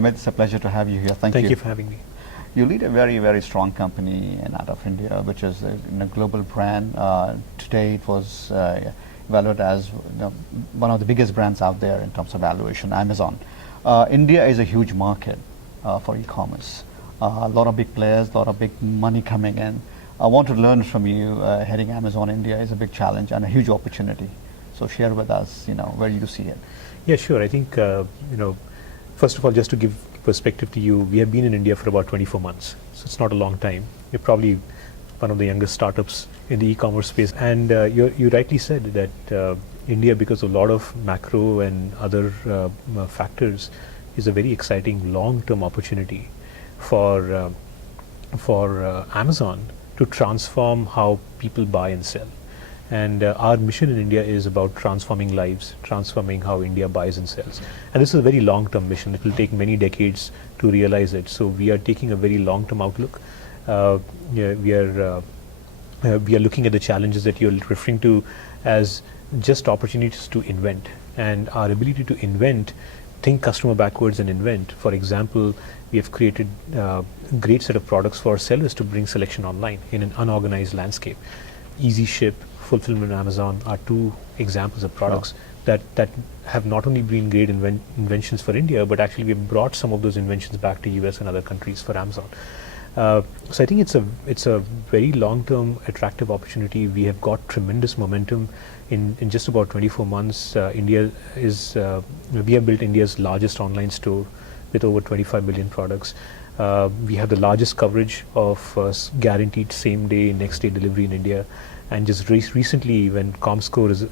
Amit, it's a pleasure to have you here. Thank you. Thank you for having me. You lead a very, very strong company out of India, which is a global brand. Today it was valued as one of the biggest brands out there in terms of valuation, Amazon. India is a huge market for e-commerce. A lot of big players, a lot of big money coming in. I want to learn from you. Heading Amazon India is a big challenge and a huge opportunity. So share with us, where you see it. Yeah, sure. I think, first of all, just to give perspective to you, we have been in India for about 24 months. So it's not a long time. We're probably one of the youngest startups in the e-commerce space. And you rightly said that India, because of a lot of macro and other factors, is a very exciting long-term opportunity for Amazon to transform how people buy and sell. And our mission in India is about transforming lives, transforming how India buys and sells. And this is a very long-term mission. It will take many decades to realize it. So we are taking a very long-term outlook. We are looking at the challenges that you're referring to as just opportunities to invent. And our ability to invent, think customer backwards and invent. For example, we have created a great set of products for sellers to bring selection online in an unorganized landscape. Easy Ship, Fulfillment Amazon are two examples of products that have not only been great inventions for India, but actually we've brought some of those inventions back to US and other countries for Amazon. So I think it's a very long-term attractive opportunity. We have got tremendous momentum in just about 24 months. We have built India's largest online store with over 25 million products. We have the largest coverage of guaranteed same-day, next-day delivery in India. And just recently, when ComScore is,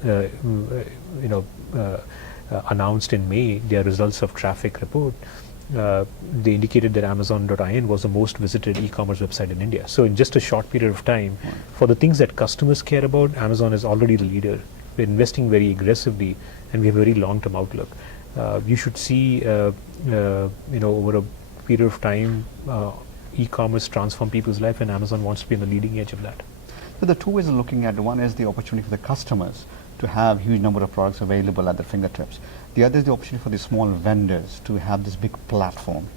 announced in May their results of traffic report, they indicated that Amazon.in was the most visited e-commerce website in India. So in just a short period of time, for the things that customers care about, Amazon is already the leader. We're investing very aggressively, and we have a very long-term outlook. You should see, over a period of time, e-commerce transform people's life, and Amazon wants to be on the leading edge of that. So the two ways of looking at it, one is the opportunity for the customers to have huge number of products available at their fingertips. The other is the opportunity for the small vendors to have this big platform.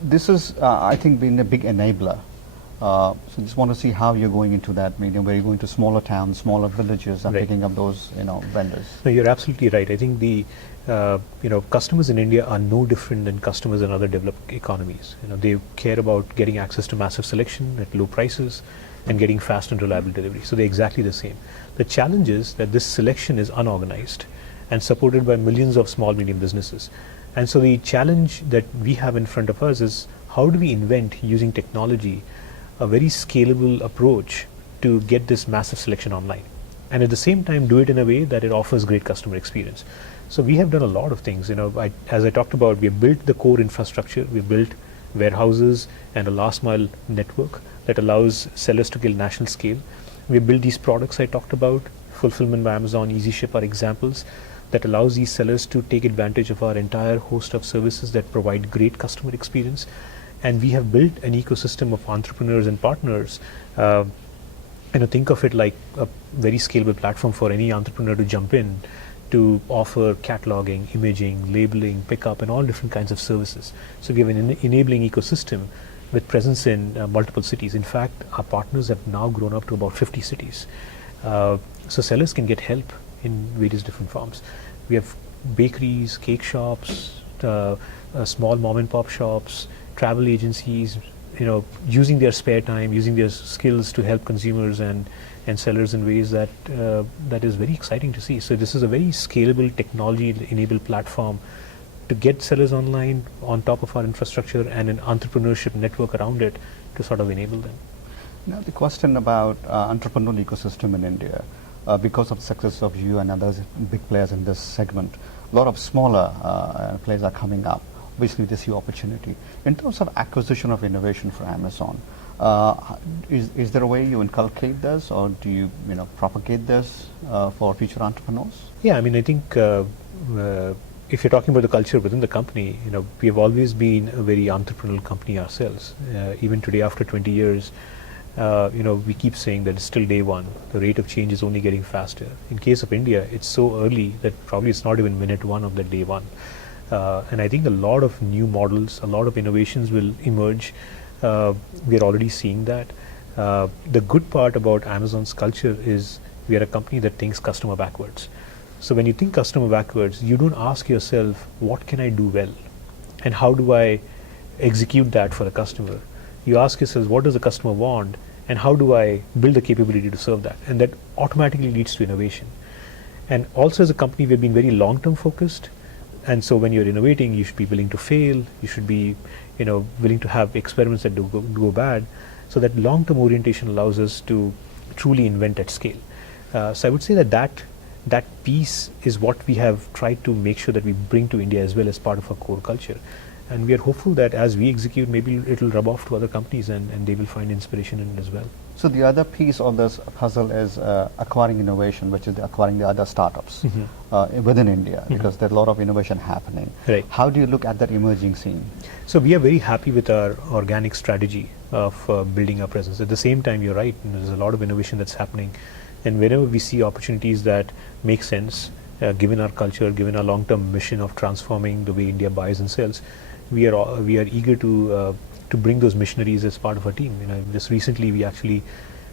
This is, I think, been a big enabler. So just want to see how you're going into that medium, where you're going to smaller towns, smaller villages, and picking up those, vendors. No, you're absolutely right. I think the customers in India are no different than customers in other developed economies. They care about getting access to massive selection at low prices and getting fast and reliable delivery. So they're exactly the same. The challenge is that this selection is unorganized and supported by millions of small, medium businesses. And so the challenge that we have in front of us is how do we invent, using technology, a very scalable approach to get this massive selection online, and at the same time do it in a way that it offers great customer experience. So we have done a lot of things. As I talked about, we have built the core infrastructure. We built warehouses and a last mile network that allows sellers to get national scale. We built these products I talked about, Fulfillment by Amazon, Easy Ship are examples that allows these sellers to take advantage of our entire host of services that provide great customer experience. And we have built an ecosystem of entrepreneurs and partners. Think of it like a very scalable platform for any entrepreneur to jump in to offer cataloging, imaging, labeling, pickup, and all different kinds of services. So we have an enabling ecosystem with presence in multiple cities. In fact, our partners have now grown up to about 50 cities. So sellers can get help in various different forms. We have bakeries, cake shops, small mom and pop shops, travel agencies, using their spare time, using their skills to help consumers and sellers in ways that is very exciting to see. So this is a very scalable, technology-enabled platform to get sellers online on top of our infrastructure and an entrepreneurship network around it to sort of enable them. Now the question about entrepreneurial ecosystem in India, because of the success of you and others, big players in this segment, a lot of smaller players are coming up. Obviously, they see opportunity. In terms of acquisition of innovation for Amazon, is there a way you inculcate this, or do you propagate this for future entrepreneurs? Yeah, I think if you're talking about the culture within the company, we have always been a very entrepreneurial company ourselves. Even today, after 20 years, we keep saying that it's still day one. The rate of change is only getting faster. In case of India, it's so early that probably it's not even minute one of the day one. And I think a lot of new models, a lot of innovations will emerge. We are already seeing that. The good part about Amazon's culture is we are a company that thinks customer backwards. So when you think customer backwards, you don't ask yourself, what can I do well? And how do I execute that for the customer? You ask yourself, what does the customer want? And how do I build the capability to serve that? And that automatically leads to innovation. And also as a company, we've been very long-term focused. And so when you're innovating, you should be willing to fail. You should be, willing to have experiments that do go bad. So that long-term orientation allows us to truly invent at scale. So I would say that piece is what we have tried to make sure that we bring to India as well as part of our core culture. And we are hopeful that as we execute, maybe it will rub off to other companies and they will find inspiration in it as well. So the other piece of this puzzle is acquiring innovation, which is acquiring the other startups within India, because there's a lot of innovation happening. Right. How do you look at that emerging scene? So we are very happy with our organic strategy of building our presence. At the same time, you're right, there's a lot of innovation that's happening. And whenever we see opportunities that make sense, given our culture, given our long-term mission of transforming the way India buys and sells, we are eager to bring those missionaries as part of our team. Just recently we actually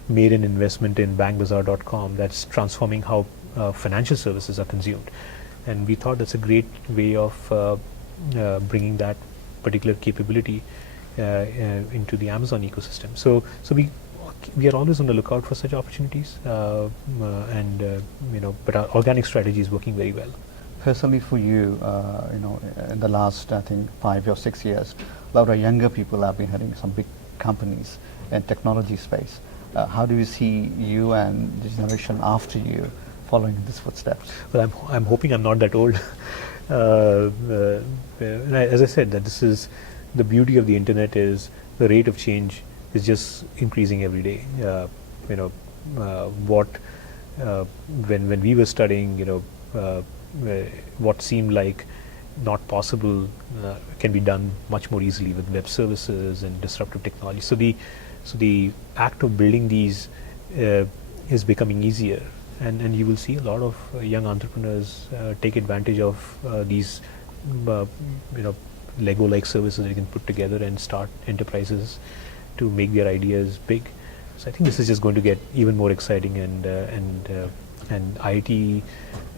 made an investment in bankbazaar.com that's transforming how financial services are consumed, and we thought that's a great way of bringing that particular capability into the Amazon ecosystem. So we are always on the lookout for such opportunities, but our organic strategy is working very well. Personally for you, in the last, I think, 5 or 6 years, a lot of younger people have been heading some big companies in technology space. How do you see you and the generation after you following in these footsteps? Well, I'm hoping I'm not that old. As I said, that this is the beauty of the internet is the rate of change is just increasing every day. When we were studying, what seemed like not possible can be done much more easily with web services and disruptive technology. So the act of building these is becoming easier, and you will see a lot of young entrepreneurs take advantage of these Lego-like services that you can put together and start enterprises to make their ideas big. So I think this is just going to get even more exciting, and IIT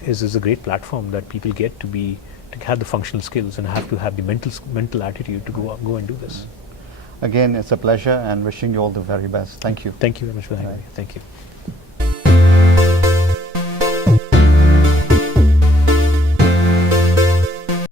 is a great platform that people get to have the functional skills and have to have the mental attitude to go and do this. Again, it's a pleasure and wishing you all the very best. Thank you. Thank you very much for having me. Thank you.